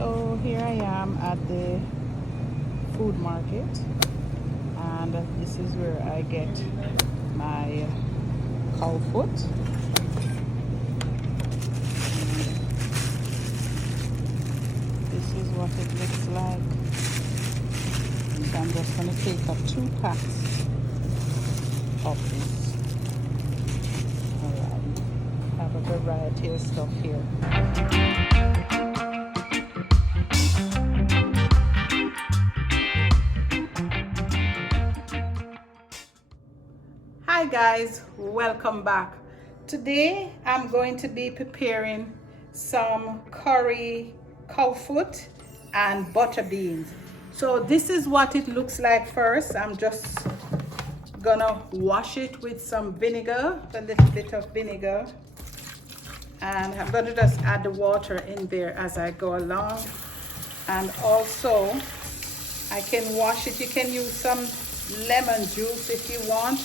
So here I am at the food market, and this is where I get my cow foot. This is what it looks like. So I'm just going to take up 2 packs of this. Alright, have a variety of stuff here. Hi guys, welcome back. Today I'm going to be preparing some curry cow foot and butter beans. So this is what it looks like. First, I'm just gonna wash it with some vinegar, a little bit of vinegar, and I'm gonna just add the water in there as I go along. And also I can wash it. You can use some lemon juice if you want,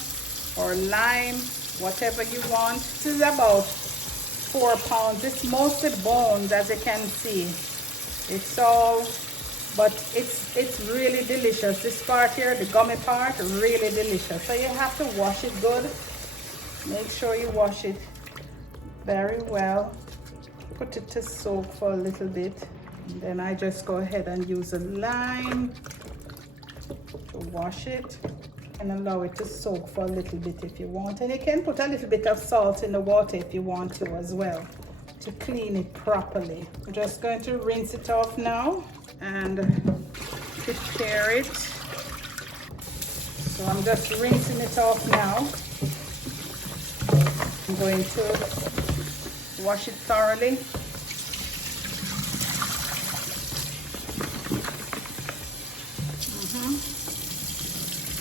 or lime, whatever you want. This is about 4 pounds. It's mostly bones, as you can see. It's all, but it's really delicious. This part here, the gummy part, really delicious. So you have to wash it good. Make sure you wash it very well. Put it to soak for a little bit. And then I just go ahead and use a lime to wash it. And allow it to soak for a little bit if you want, and you can put a little bit of salt in the water if you want to as well, to clean it properly. I'm just going to rinse it off now and prepare it. So I'm just rinsing it off now. I'm going to wash it thoroughly.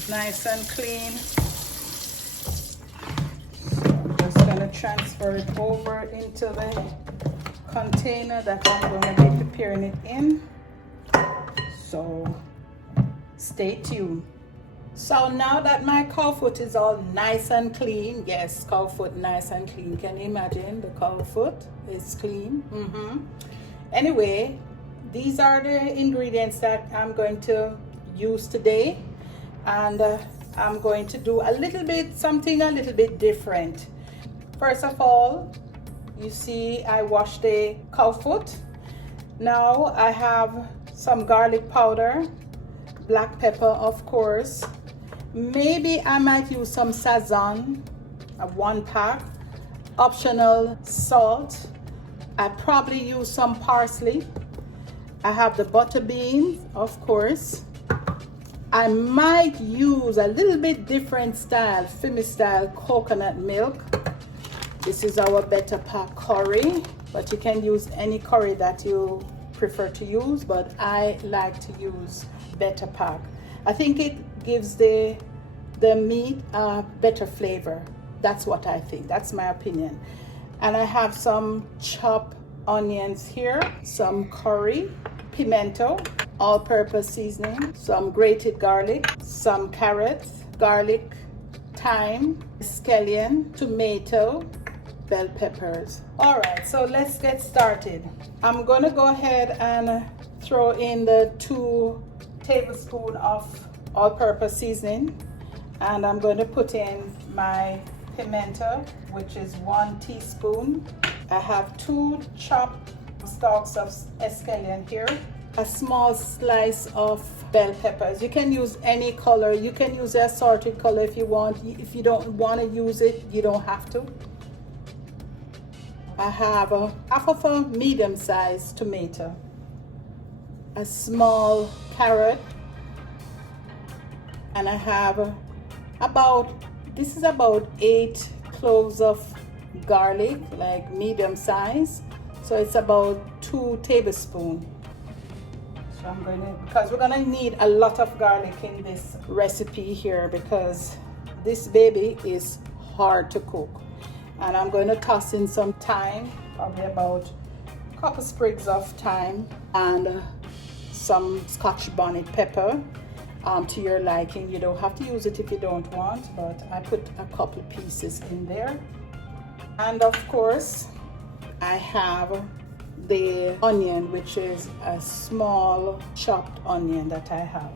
Nice and clean. So I'm just going to transfer it over into the container that I'm going to be preparing it in. So stay tuned. So now that my cow foot is all nice and clean, yes, cow foot nice and clean. Can you imagine? The cow foot is clean. Anyway, these are the ingredients that I'm going to use today. And I'm going to do something a little bit different. First of all, you see I washed the cow foot. Now I have some garlic powder, black pepper of course. Maybe I might use some Sazon, 1 pack, optional salt. I probably use some parsley. I have the butter beans, of course. I might use a little bit different style, Fimi style coconut milk. This is our better pack curry, but you can use any curry that you prefer to use, but I like to use better pack. I think it gives the meat a better flavor. That's what I think. That's my opinion. And I have some chopped onions here, some curry, pimiento, all-purpose seasoning, some grated garlic, some carrots, garlic, thyme, scallion, tomato, bell peppers. All right, so let's get started. I'm gonna go ahead and throw in the 2 tablespoons of all-purpose seasoning, and I'm going to put in my pimiento, which is 1 teaspoon. I have 2 chopped stalks of scallion here, a small slice of bell peppers. You can use any color. You can use the assorted color if you want. If you don't want to use it, you don't have to. I have half of a medium-sized tomato, a small carrot, and I have this is about 8 cloves of garlic, like medium size. So it's about 2 tablespoons. So I'm because we're gonna need a lot of garlic in this recipe here, because this baby is hard to cook. And I'm going to toss in some thyme, probably about a couple sprigs of thyme, and some Scotch bonnet pepper to your liking. You don't have to use it if you don't want, but I put a couple pieces in there. And of course I have the onion, which is a small chopped onion that I have.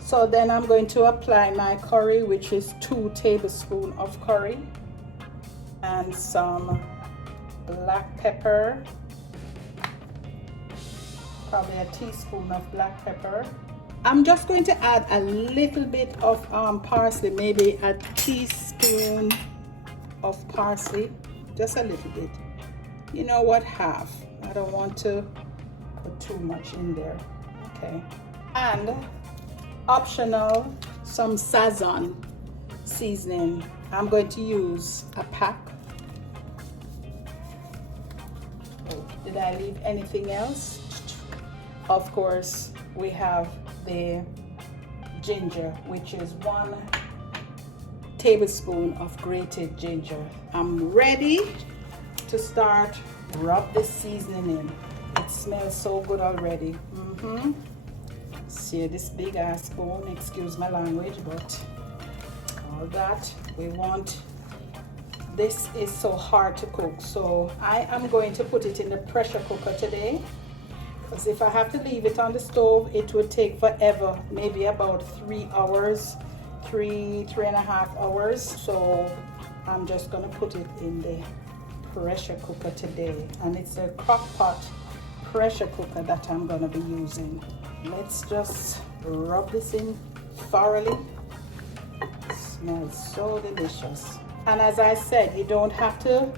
So then I'm going to apply my curry, which is 2 tablespoons of curry, and some black pepper, probably a teaspoon of black pepper. I'm just going to add a little bit of parsley, maybe a teaspoon of parsley, just a little bit. You know what, half. I don't want to put too much in there. Okay. And optional, some Sazon seasoning. I'm going to use a pack. Oh, did I leave anything else? Of course, we have the ginger, which is 1 tablespoon of grated ginger. I'm ready to start rub this seasoning in. It smells so good already. See this big ass spoon, excuse my language, but all that we want. This is so hard to cook, so I am going to put it in the pressure cooker today, because if I have to leave it on the stove, it would take forever, maybe about 3 hours, 3.5 hours. So I'm just gonna put it in the pressure cooker today, and it's a crock pot pressure cooker that I'm gonna be using. Let's just rub this in thoroughly. It smells so delicious. And as I said, you don't have to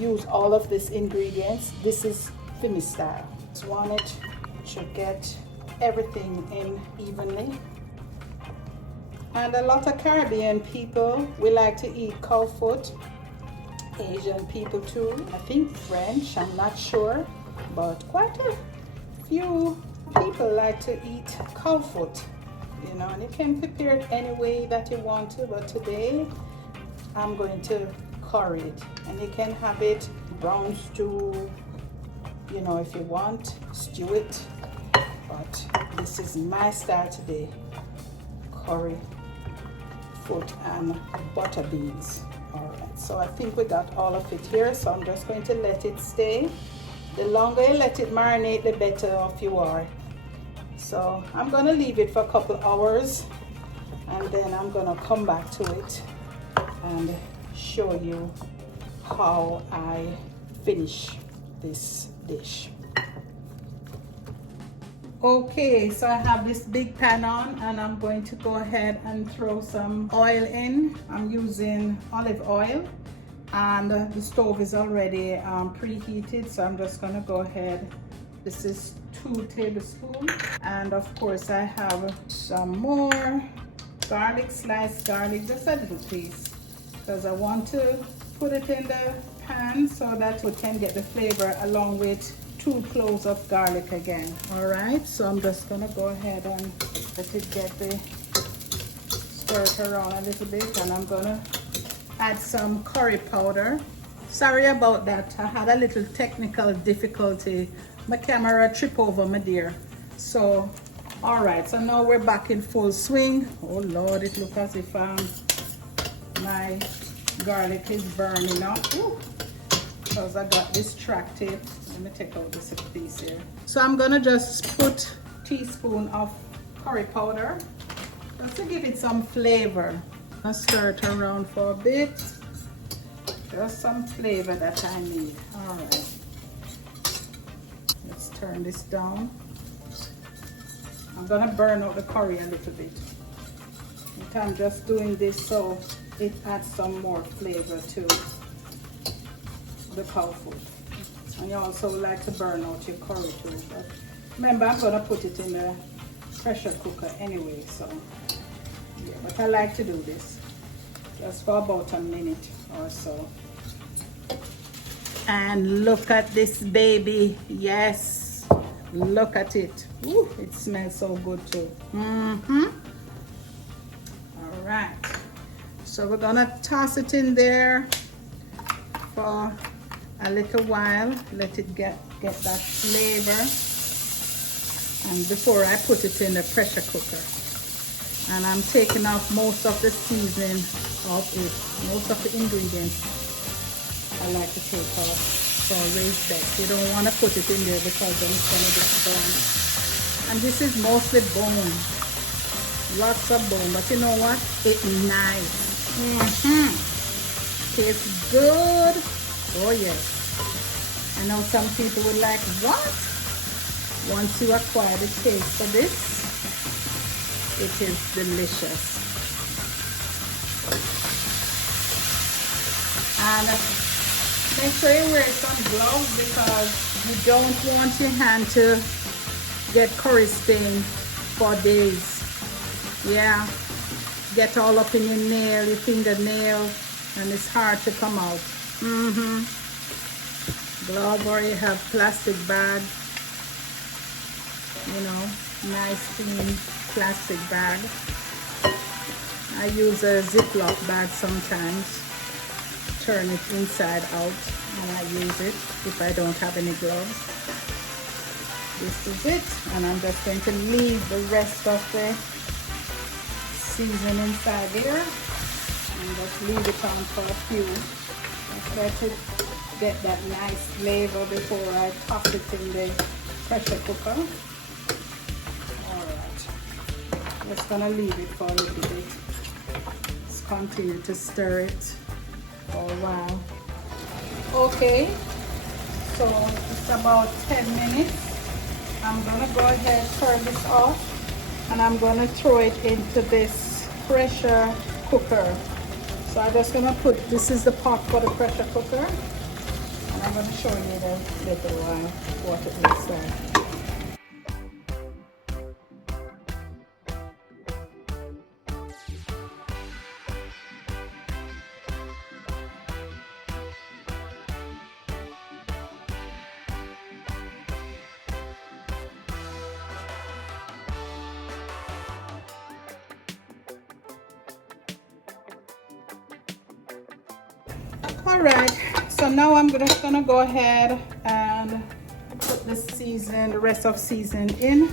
use all of these ingredients. This is Fimi style. Just want it to get everything in evenly. And a lot of Caribbean people, we like to eat cow foot. Asian people too. I think French, I'm not sure, but quite a few people like to eat cow foot, you know, and you can prepare it any way that you want to, but today I'm going to curry it, and you can have it brown stew, you know, if you want, stew it, but this is my style today: curry foot and butter beans. All right, so I think we got all of it here, so I'm just going to let it stay. The longer you let it marinate, the better off you are. So I'm gonna leave it for a couple hours, and then I'm gonna come back to it and show you how I finish this dish. Okay, so I have this big pan on, and I'm going to go ahead and throw some oil in. I'm using olive oil, and the stove is already preheated, so I'm just gonna go ahead. This is 2 tablespoons, and of course I have some more garlic, sliced garlic, just a little piece, because I want to put it in the pan so that we can get the flavor, along with 2 cloves of garlic again. All right, so I'm just gonna go ahead and let it get the stir it around a little bit, and I'm gonna add some curry powder. Sorry about that, I had a little technical difficulty. My camera tripped over, my dear. So all right, so now we're back in full swing. Oh Lord, it looks as if my garlic is burning up. Ooh, because I got distracted. Let me take out this piece here. So I'm gonna just put a teaspoon of curry powder just to give it some flavor. I'll stir it around for a bit. Just some flavor that I need. All right. Let's turn this down. I'm gonna burn out the curry a little bit. I'm just doing this so it adds some more flavor to the cow food. And you also like to burn out your curry too. But remember, I'm gonna put it in the pressure cooker anyway, so yeah, but I like to do this just for about a minute or so. And look at this baby. Yes, look at it. Ooh, it smells so good too. All right, so we're gonna toss it in there for a little while, let it get that flavor, and before I put it in the pressure cooker. And I'm taking off most of the seasoning of it, most of the ingredients I like to take off. for raised beds. You don't want to put it in there because then it's going to get burned. And this is mostly bone. Lots of bone, but you know what? It's nice. Tastes good. Oh yes. I know some people would like, what? Once you acquire the taste for this, it is delicious. And make sure you wear some gloves because you don't want your hand to get curry stain for days. Yeah, get all up in your nail, your fingernail, and it's hard to come out. Glove, or you have plastic bag, you know, nice clean plastic bag. I use a Ziploc bag sometimes, turn it inside out, and I use it if I don't have any gloves. This is it, and I'm just going to leave the rest of the season inside there and just leave it on for a few. I try to get that nice flavor before I pop it in the pressure cooker. Alright, just gonna leave it for a little bit. Just continue to stir it for a while. Okay, so it's about 10 minutes. I'm gonna go ahead, turn this off, and I'm gonna throw it into this pressure cooker. So I'm just gonna put, this is the pot for the pressure cooker, and I'm gonna show you in a little while what it looks like. All right, so now I'm just gonna go ahead and put the rest of season in.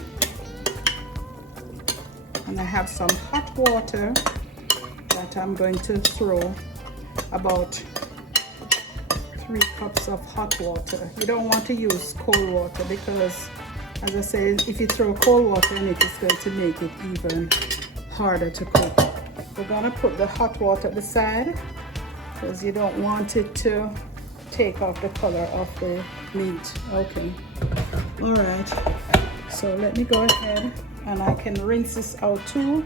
And I have some hot water that I'm going to throw, about 3 cups of hot water. You don't want to use cold water because, as I said, if you throw cold water in it, it's going to make it even harder to cook. We're gonna put the hot water at the side, because you don't want it to take off the color of the meat. Okay, all right, so let me go ahead, and I can rinse this out too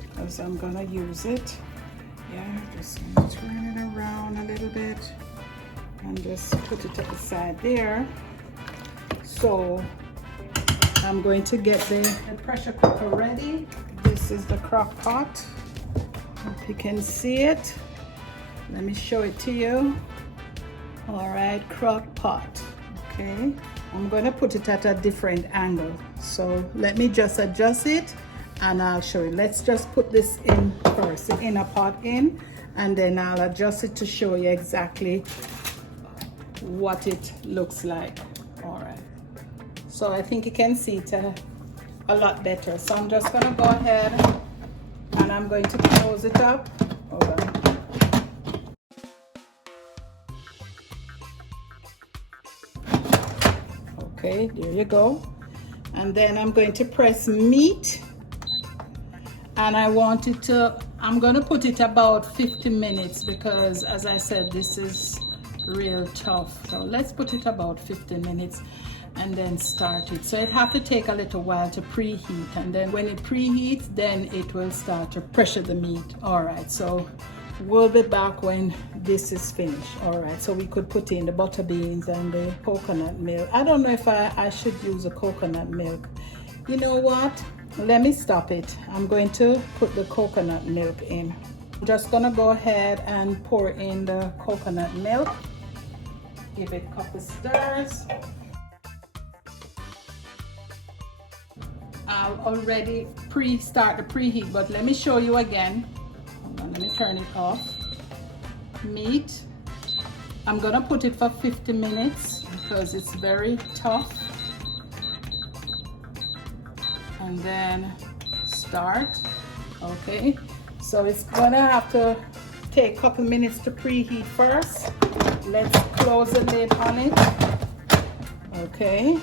because I'm gonna use it. Yeah, just gonna turn it around a little bit and just put it at the side there. So I'm going to get the pressure cooker ready. This is the crock pot. Hope you can see it. Let me show it to you. All right, crock pot. Okay, I'm going to put it at a different angle. So let me just adjust it and I'll show you. Let's just put this in first, the inner pot in, and then I'll adjust it to show you exactly what it looks like. All right, so I think you can see it a lot better. So I'm just going to go ahead and I'm going to close it up. Hold on. Okay, there you go. And then I'm going to press meat, and I want it to, I'm going to put it about 50 minutes because, as I said, this is real tough. So let's put it about 50 minutes and then start it. So it have to take a little while to preheat, and then when it preheats, then it will start to pressure the meat. All right, so we'll be back when this is finished. All right, so we could put in the butter beans and the coconut milk. I don't know if I should use a coconut milk. You know what? Let me stop it. I'm going to put the coconut milk in. I'm just gonna go ahead and pour in the coconut milk. Give it a couple stirs. I'll already start the preheat, but let me show you again. Hold on, let me turn it off. Meat, I'm gonna put it for 50 minutes because it's very tough. And then start. Okay, so it's gonna have to take a couple minutes to preheat first. let's close the lid on it. Okay.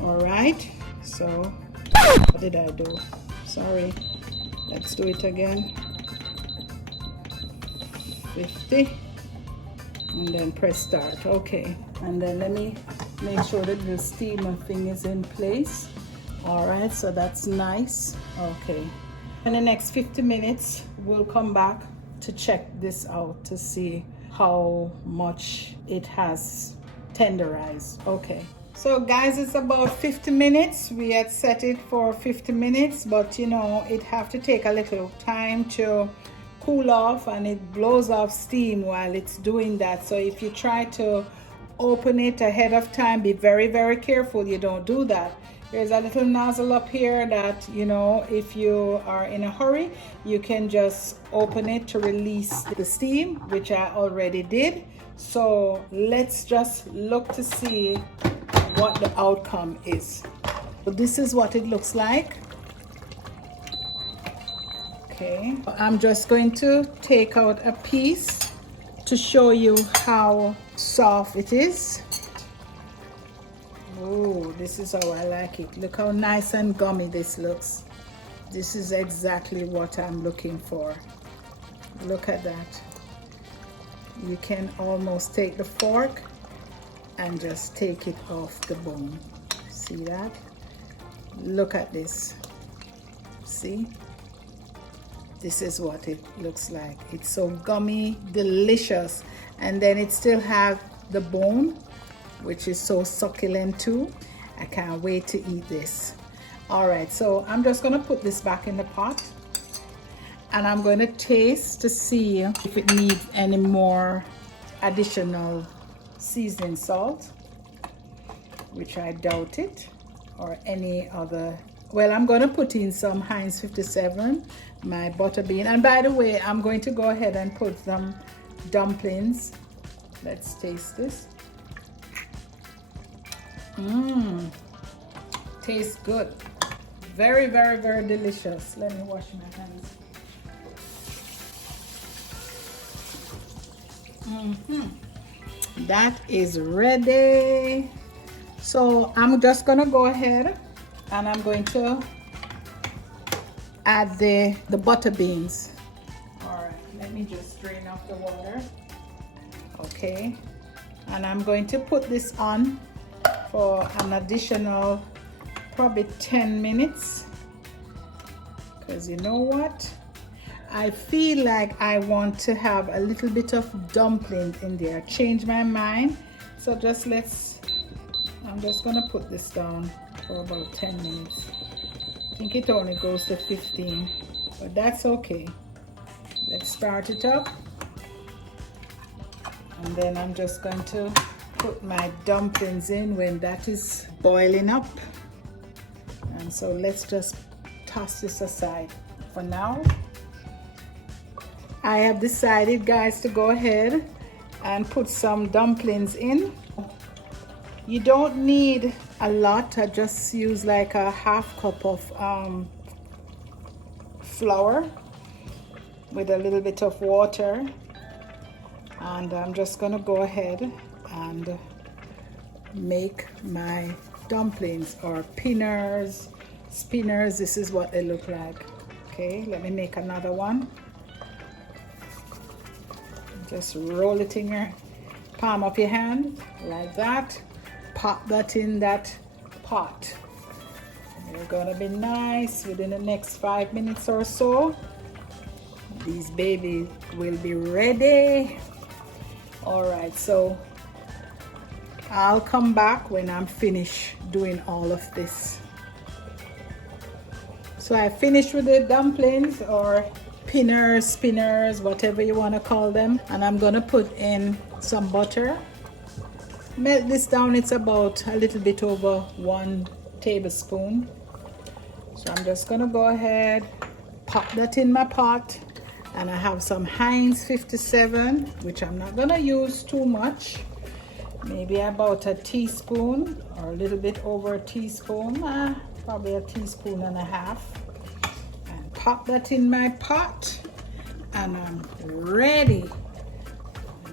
All right. So, what did I do? Sorry. Let's do it again. 50. And then press start. Okay. And then let me make sure that the steamer thing is in place. All right. So that's nice. Okay. In the next 50 minutes, we'll come back to check this out to see how much it has tenderized. Okay. So guys, it's about 50 minutes. We had set it for 50 minutes, but you know, it have to take a little time to cool off, and it blows off steam while it's doing that. So if you try to open it ahead of time, be very, very careful you don't do that. There's a little nozzle up here that, you know, if you are in a hurry, you can just open it to release the steam, which I already did. So let's just look to see what the outcome is. So this is what it looks like. Okay, I'm just going to take out a piece to show you how soft it is. Oh, this is how I like it. Look how nice and gummy this looks. This is exactly what I'm looking for. Look at that. You can almost take the fork and just take it off the bone. See that? Look at this. See? This is what it looks like. It's so gummy, delicious, and then it still have the bone, which is so succulent too. I can't wait to eat this. All right, so I'm just gonna put this back in the pot, and I'm going to taste to see if it needs any more additional seasoning salt, which I doubt it, or any other. Well, I'm going to put in some Heinz 57, my butter bean. And by the way, I'm going to go ahead and put some dumplings. Let's taste this. Tastes good. Very, very, very delicious. Let me wash my hands. That is ready. So I'm just gonna go ahead and I'm going to add the butter beans. All right, let me just drain off the water. Okay, and I'm going to put this on for an additional probably 10 minutes, because you know what, I feel like I want to have a little bit of dumpling in there. Change my mind. So just I'm just gonna put this down for about 10 minutes. I think it only goes to 15, but that's okay. Let's start it up. And then I'm just going to put my dumplings in when that is boiling up. And so let's just toss this aside for now. I have decided, guys, to go ahead and put some dumplings in. You don't need a lot. I just use like a half cup of flour with a little bit of water, and I'm just gonna go ahead and make my dumplings, or spinners. This is what they look like. Okay, let me make another one. Just roll it in your palm of your hand like that. Pop that in that pot. They're gonna be nice. Within the next 5 minutes or so, these babies will be ready. All right, so I'll come back when I'm finished doing all of this. So I finished with the dumplings, or spinners, whatever you want to call them, and I'm gonna put in some butter. Melt this down. It's about a little bit over 1 tablespoon. So I'm just gonna go ahead, pop that in my pot, and I have some Heinz 57, which I'm not gonna use too much, maybe about a teaspoon or a little bit over a teaspoon, probably a teaspoon and a half. Pop that in my pot, and I'm ready.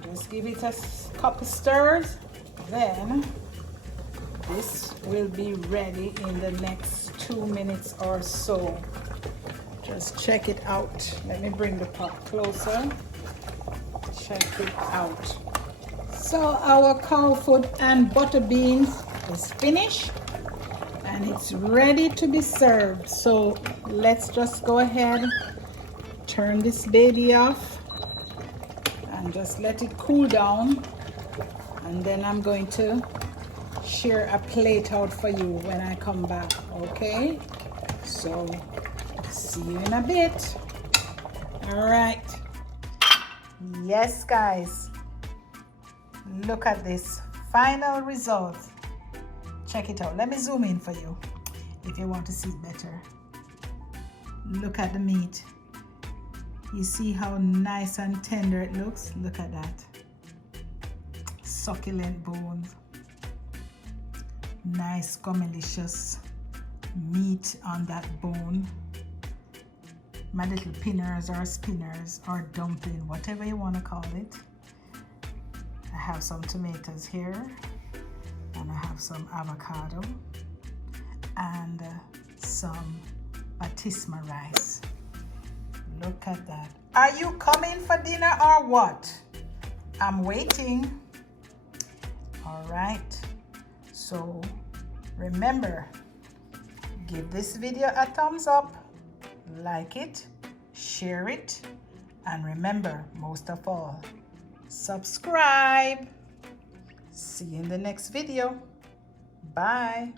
I'm Just give it a couple stirs, then this will be ready in the next 2 minutes or so. Just check it out. Let me bring the pot closer. Check it out. So our cow foot and butter beans is finished and it's ready to be served. So let's just go ahead, turn this baby off and just let it cool down, and then I'm going to share a plate out for you when I come back. Okay, so see you in a bit. All right, yes guys, look at this final result. Check it out. Let me zoom in for you if you want to see it better. Look at the meat. You see how nice and tender it looks? Look at that. Succulent bones. Nice, gummalicious meat on that bone. My little pinners or spinners or dumpling, whatever you want to call it. I have some tomatoes here, and I have some avocado and some batisma rice. Look at that. Are you coming for dinner or what? I'm waiting. All right. So remember, give this video a thumbs up, like it, share it, and remember, most of all, subscribe. See you in the next video. Bye.